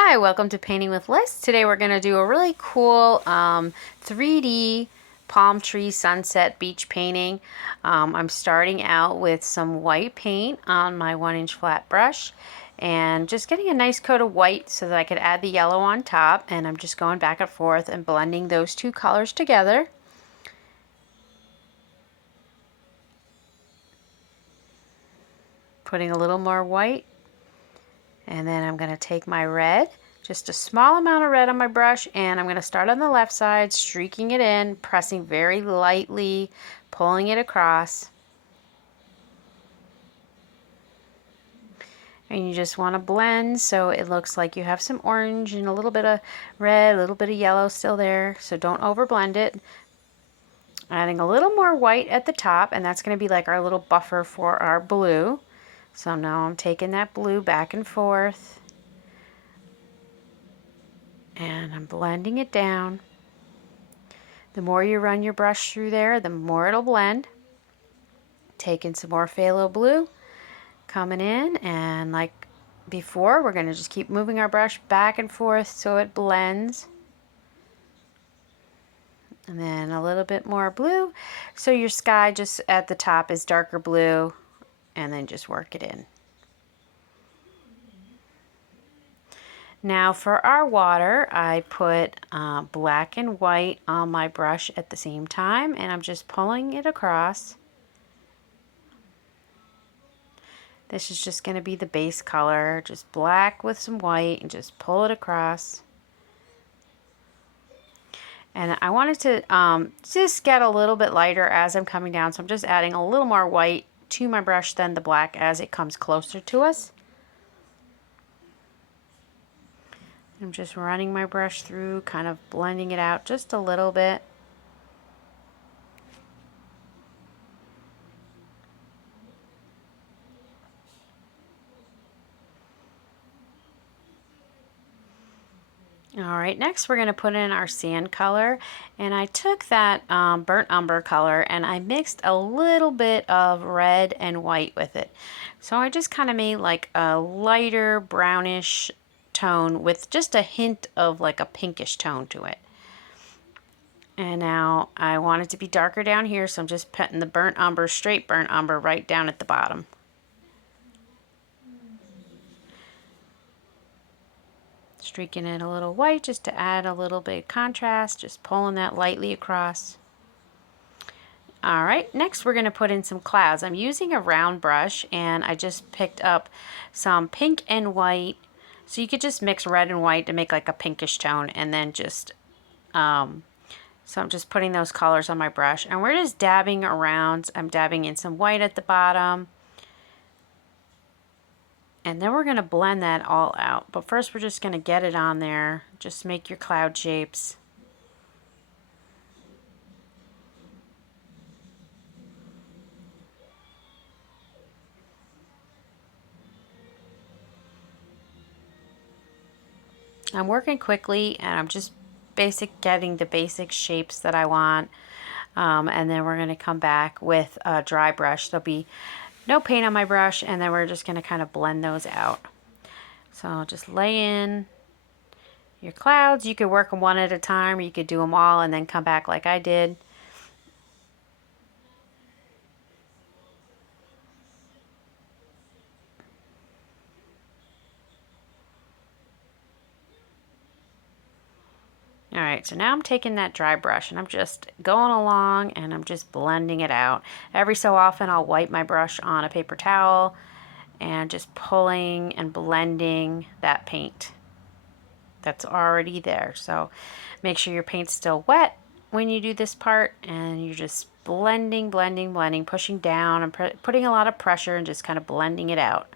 Hi, welcome to Painting with Liz. Today we're going to do a really cool 3D palm tree sunset beach painting. I'm starting out with some white paint on my 1-inch flat brush and just getting a nice coat of white so that I could add the yellow on top, and I'm just going back and forth and blending those two colors together. Putting a little more white, and then I'm going to take my red, just a small amount of red on my brush, and I'm going to start on the left side, streaking it in, pressing very lightly, pulling it across. And you just want to blend so it looks like you have some orange and a little bit of red, a little bit of yellow still there, so don't over blend it. Adding a little more white at the top, and that's going to be like our little buffer for our blue. So now I'm taking that blue back and forth, and I'm blending it down. The more you run your brush through there, the more it'll blend. Taking some more phthalo blue, coming in, and like before, we're going to just keep moving our brush back and forth so it blends. And then a little bit more blue, so your sky just at the top is darker blue, and then just work it in. Now for our water, I put black and white on my brush at the same time, and I'm just pulling it across. This is just going to be the base color, just black with some white, and just pull it across. And I wanted to just get a little bit lighter as I'm coming down, so I'm just adding a little more white to my brush than the black as it comes closer to us. I'm just running my brush through, kind of blending it out just a little bit. Alright, next we're going to put in our sand color, and I took that burnt umber color and I mixed a little bit of red and white with it. So I just kind of made like a lighter brownish tone with just a hint of like a pinkish tone to it. And now I want it to be darker down here, so I'm just putting the burnt umber, straight burnt umber, right down at the bottom. Streaking it a little white just to add a little bit of contrast, just pulling that lightly across. Alright, next we're going to put in some clouds. I'm using a round brush, and I just picked up some pink and white. So you could just mix red and white to make like a pinkish tone, and then just so I'm just putting those colors on my brush, and we're just dabbing around. I'm dabbing in some white at the bottom, and then we're going to blend that all out. But first we're just going to get it on there. Just make your cloud shapes. I'm working quickly, and I'm just getting the basic shapes that I want. And then we're going to come back with a dry brush. There'll be no paint on my brush, and then we're just going to kind of blend those out. So I'll just lay in your clouds. You could work them one at a time, or you could do them all and then come back like I did. Alright, so now I'm taking that dry brush and I'm just going along and I'm just blending it out. Every so often I'll wipe my brush on a paper towel and just pulling and blending that paint that's already there. So make sure your paint's still wet when you do this part, and you're just blending, blending, blending, pushing down and putting a lot of pressure and just kind of blending it out.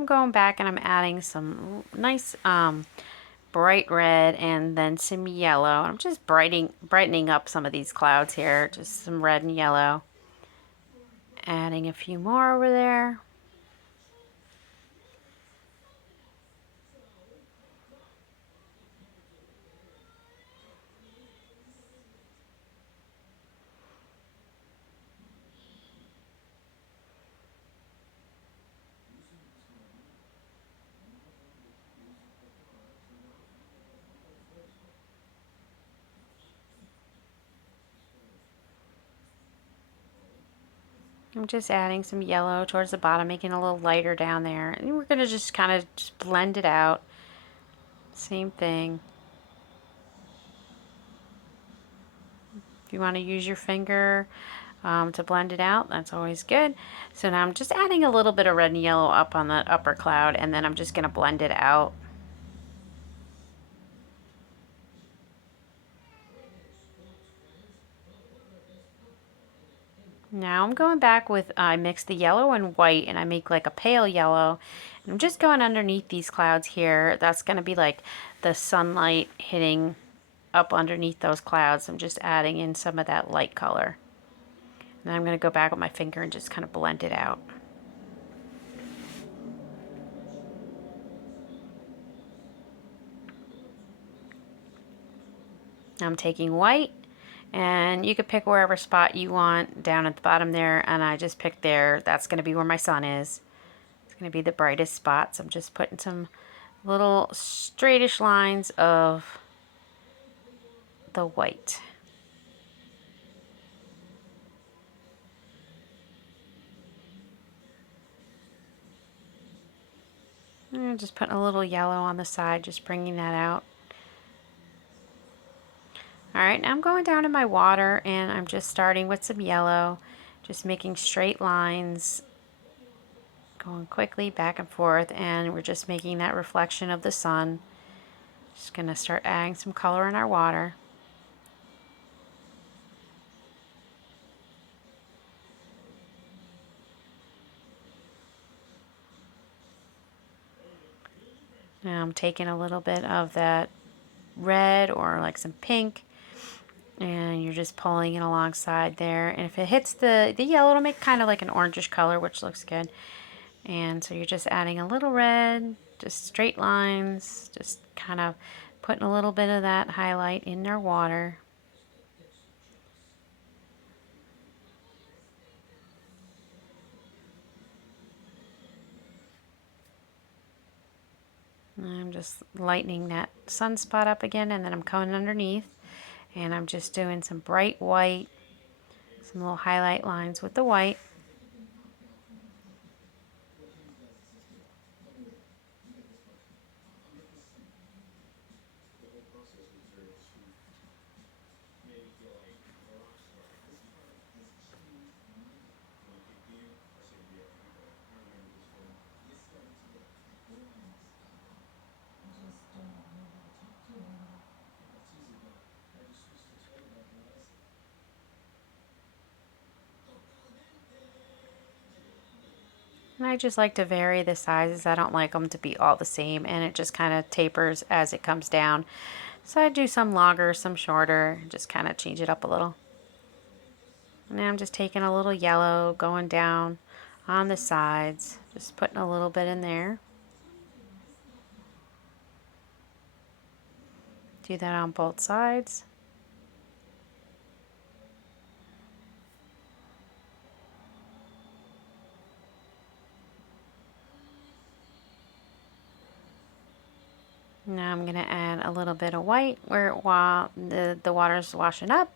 I'm going back and I'm adding some nice bright red and then some yellow. I'm just brightening up some of these clouds here, just some red and yellow. Adding a few more over there. I'm just adding some yellow towards the bottom, making it a little lighter down there. And we're going to just kind of just blend it out. Same thing. If you want to use your finger to blend it out, that's always good. So now I'm just adding a little bit of red and yellow up on the upper cloud, and then I'm just going to blend it out. Now I'm going back with, I mix the yellow and white and I make like a pale yellow. And I'm just going underneath these clouds here. That's going to be like the sunlight hitting up underneath those clouds. I'm just adding in some of that light color. And I'm going to go back with my finger and just kind of blend it out. Now I'm taking white, and you could pick wherever spot you want down at the bottom there, and I just picked there. That's going to be where my sun is. It's going to be the brightest spot, so I'm just putting some little straightish lines of the white. And just putting a little yellow on the side, just bringing that out. Alright, now I'm going down in my water and I'm just starting with some yellow, just making straight lines, going quickly back and forth, and we're just making that reflection of the sun. Just going to start adding some color in our water. Now I'm taking a little bit of that red or like some pink, and you're just pulling it alongside there, and if it hits the yellow, it'll make kind of like an orangish color, which looks good. And so you're just adding a little red, just straight lines, just kind of putting a little bit of that highlight in our water. And I'm just lightening that sunspot up again, and then I'm coming underneath and I'm just doing some bright white, some little highlight lines with the white. And I just like to vary the sizes. I don't like them to be all the same, and it just kind of tapers as it comes down. So I do some longer, some shorter, just kind of change it up a little. And now I'm just taking a little yellow, going down on the sides, just putting a little bit in there. Do that on both sides. Now I'm going to add a little bit of white while the water's washing up.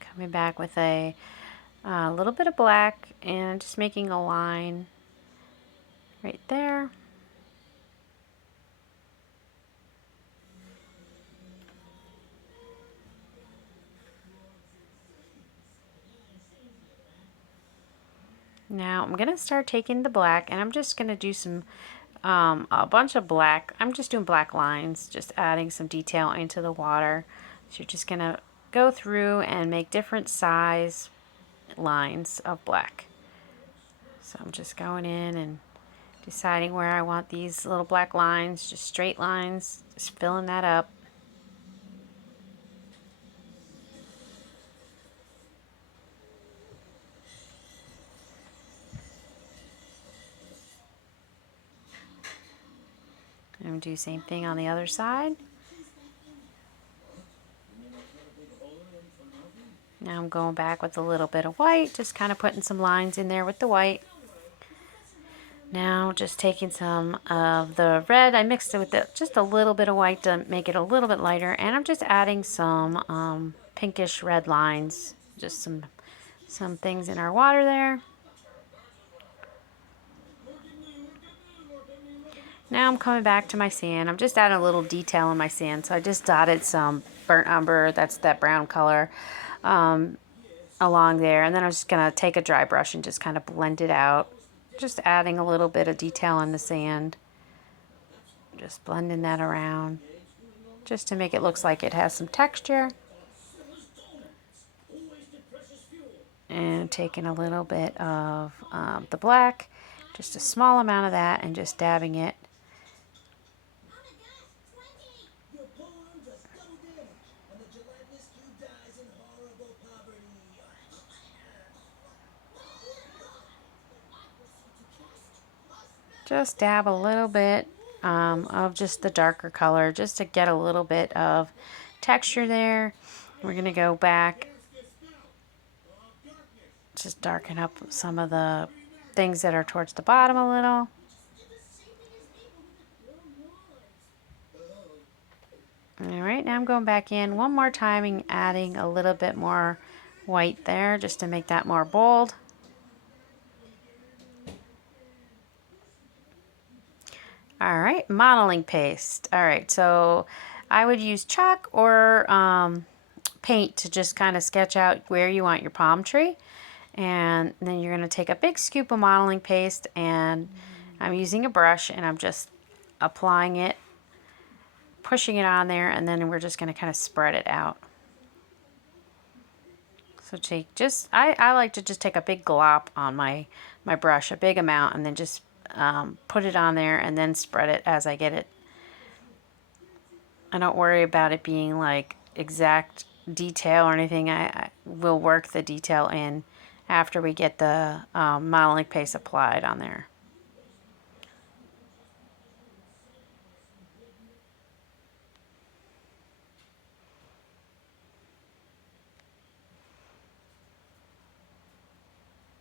Coming back with a little bit of black and just making a line right there. Now I'm going to start taking the black, and I'm just going to do some a bunch of black. I'm just doing black lines, just adding some detail into the water. So you're just going to go through and make different size lines of black. So I'm just going in and deciding where I want these little black lines, just straight lines, just filling that up. And do the same thing on the other side. Now I'm going back with a little bit of white, just kind of putting some lines in there with the white. Now just taking some of the red, I mixed it with just a little bit of white to make it a little bit lighter, and I'm just adding some pinkish red lines, just some things in our water there. Now I'm coming back to my sand. I'm just adding a little detail in my sand, so I just dotted some burnt umber, that's that brown color, along there, and then I'm just gonna take a dry brush and just kind of blend it out, just adding a little bit of detail in the sand, just blending that around just to make it look like it has some texture. And taking a little bit of the black, just a small amount of that, and just dabbing it. Just dab a little bit of just the darker color, just to get a little bit of texture there. We're going to go back, just darken up some of the things that are towards the bottom a little. All right, now I'm going back in one more time and adding a little bit more white there, just to make that more bold. All right, modeling paste. All right, so I would use chalk or paint to just kind of sketch out where you want your palm tree. And then you're going to take a big scoop of modeling paste, and I'm using a brush and I'm just applying it, pushing it on there, and then we're just going to kind of spread it out. So take just, I like to just take a big glop on my brush, a big amount, and then just put it on there and then spread it as I get it. I don't worry about it being like exact detail or anything. I will work the detail in after we get the modeling paste applied on there.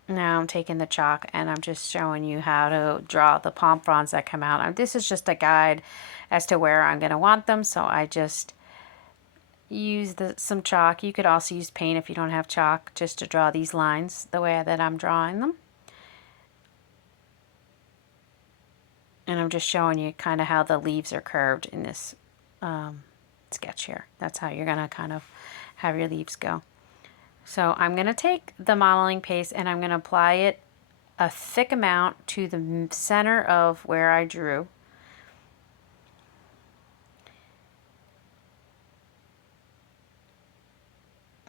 Now I'm taking the chalk and I'm just showing you how to draw the palm fronds that come out. This is just a guide as to where I'm going to want them, so I just use some chalk. You could also use paint if you don't have chalk, just to draw these lines the way that I'm drawing them. And I'm just showing you kind of how the leaves are curved in this sketch here. That's how you're going to kind of have your leaves go. So I'm going to take the modeling paste and I'm going to apply it a thick amount to the center of where I drew.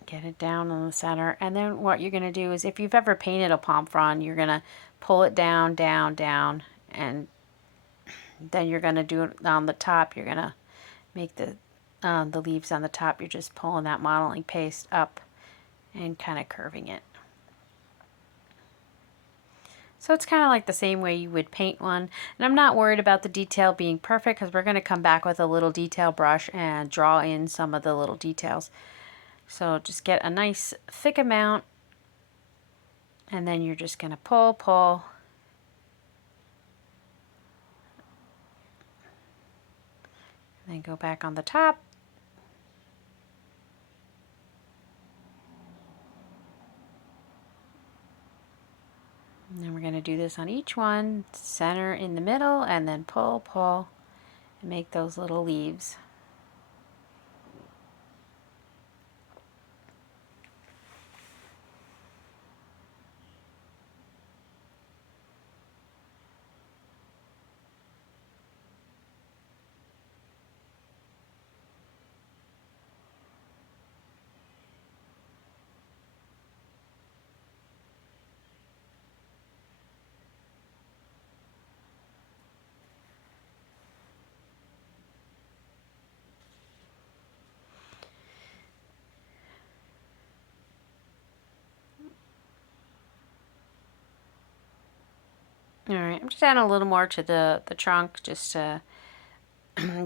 Get it down on the center, and then what you're going to do is, if you've ever painted a palm frond, you're going to pull it down, down, down, and then you're going to do it on the top. You're going to make the leaves on the top. You're just pulling that modeling paste up and kind of curving it. So it's kind of like the same way you would paint one. And I'm not worried about the detail being perfect, because we're going to come back with a little detail brush and draw in some of the little details. So just get a nice thick amount, and then you're just going to pull, pull. And then go back on the top. And then we're going to do this on each one, center in the middle, and then pull, pull, and make those little leaves. All right, I'm just adding a little more to the trunk just to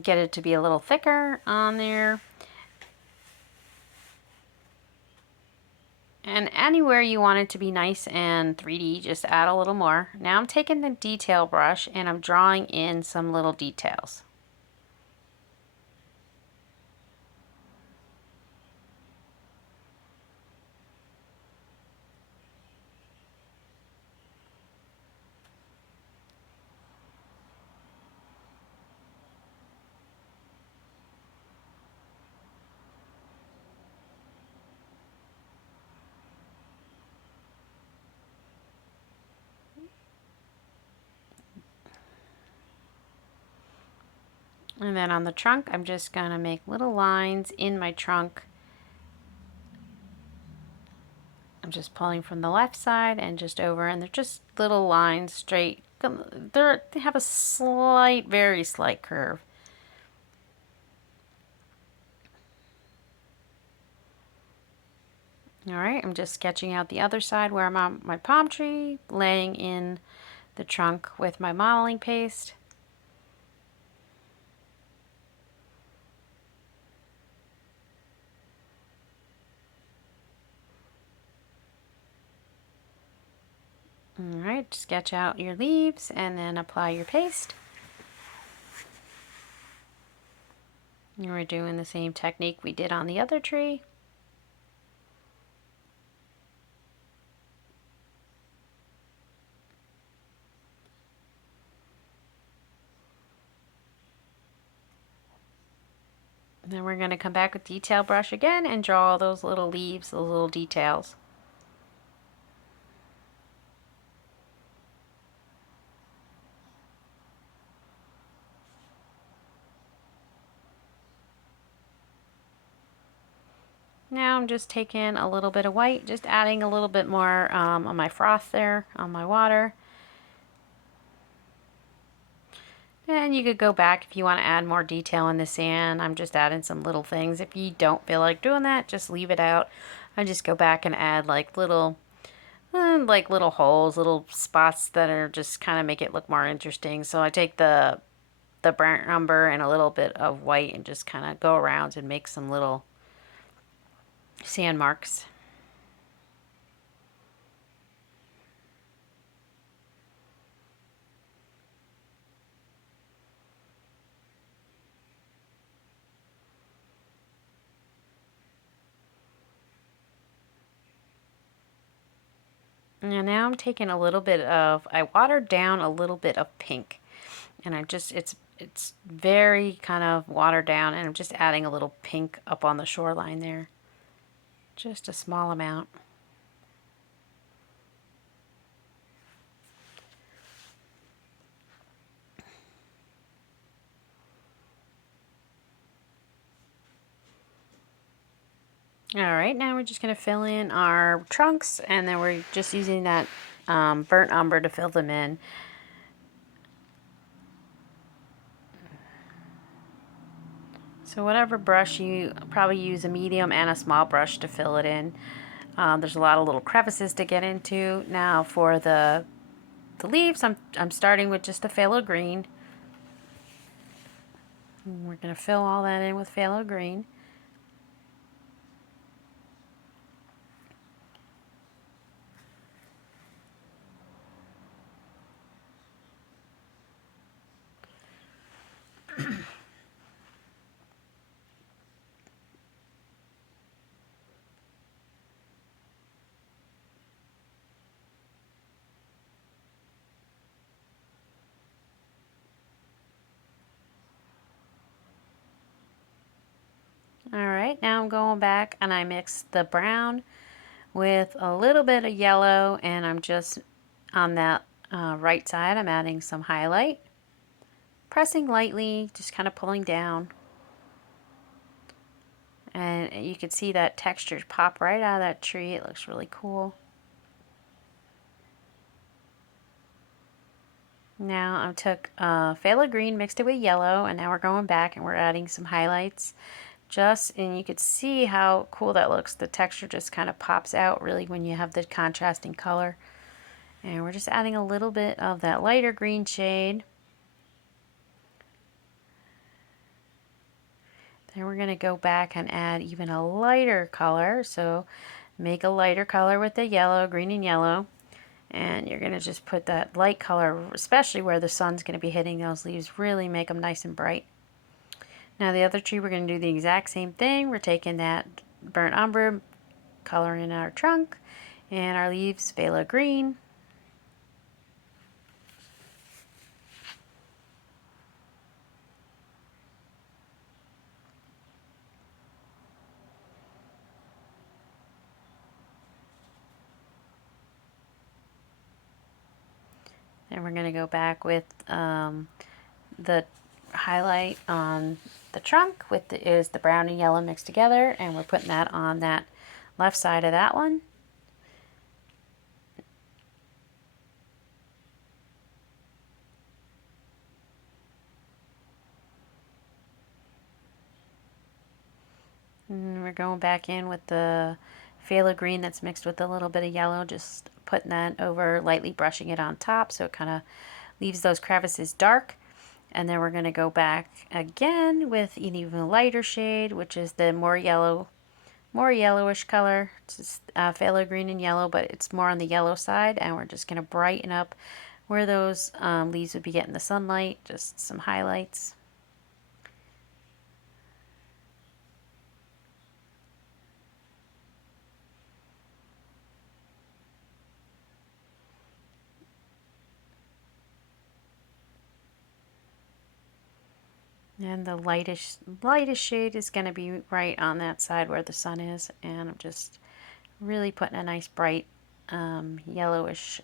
get it to be a little thicker on there. And anywhere you want it to be nice and 3D, just add a little more. Now I'm taking the detail brush and I'm drawing in some little details. And then on the trunk, I'm just going to make little lines in my trunk. I'm just pulling from the left side and just over, and they're just little lines straight. They have a slight, very slight curve. All right, I'm just sketching out the other side where I'm on my palm tree, laying in the trunk with my modeling paste. All right, sketch out your leaves and then apply your paste. And we're doing the same technique we did on the other tree. Then we're going to come back with detail brush again and draw all those little leaves, those little details. Now I'm just taking a little bit of white, just adding a little bit more on my froth there, on my water. And you could go back if you want to add more detail in the sand. I'm just adding some little things. If you don't feel like doing that, just leave it out. I just go back and add like little holes, little spots that are just kind of make it look more interesting. So I take the burnt umber and a little bit of white and just kind of go around and make some little sand marks. And now I'm taking a little bit of, I watered down a little bit of pink. And it's very kind of watered down, and I'm just adding a little pink up on the shoreline there. Just a small amount. All right, now we're just going to fill in our trunks, and then we're just using that burnt umber to fill them in. So whatever brush, you probably use a medium and a small brush to fill it in. There's a lot of little crevices to get into. Now for the leaves, I'm starting with just a phthalo green. And we're going to fill all that in with phthalo green. Alright, now I'm going back and I mix the brown with a little bit of yellow, and I'm just on that right side, I'm adding some highlight. Pressing lightly, just kind of pulling down. And you can see that texture pop right out of that tree. It looks really cool. Now I took phthalo green, mixed it with yellow, and now we're going back and we're adding some highlights. And you could see how cool that looks. The texture just kind of pops out really when you have the contrasting color. And we're just adding a little bit of that lighter green shade. Then we're going to go back and add even a lighter color. So make a lighter color with the yellow, green and yellow. And you're going to just put that light color, especially where the sun's going to be hitting those leaves, really make them nice and bright. Now the other tree, we're going to do the exact same thing. We're taking that burnt umber, coloring in our trunk, and our leaves, phthalo green. And we're going to go back with the highlight on the trunk with is the brown and yellow mixed together, and we're putting that on that left side of that one. And we're going back in with the phthalo green that's mixed with a little bit of yellow, just putting that over, lightly brushing it on top so it kind of leaves those crevices dark. And then we're going to go back again with an even lighter shade, which is the more yellowish color. It's phthalo green and yellow, but it's more on the yellow side. And we're just going to brighten up where those leaves would be getting the sunlight, just some highlights. And the lightest shade is going to be right on that side where the sun is. And I'm just really putting a nice bright yellowish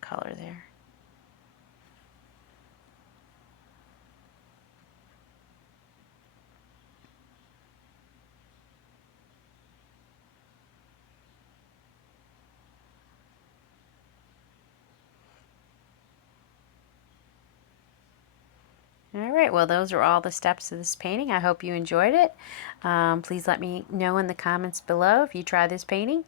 color there. Alright, well those are all the steps of this painting. I hope you enjoyed it. Please let me know in the comments below if you try this painting.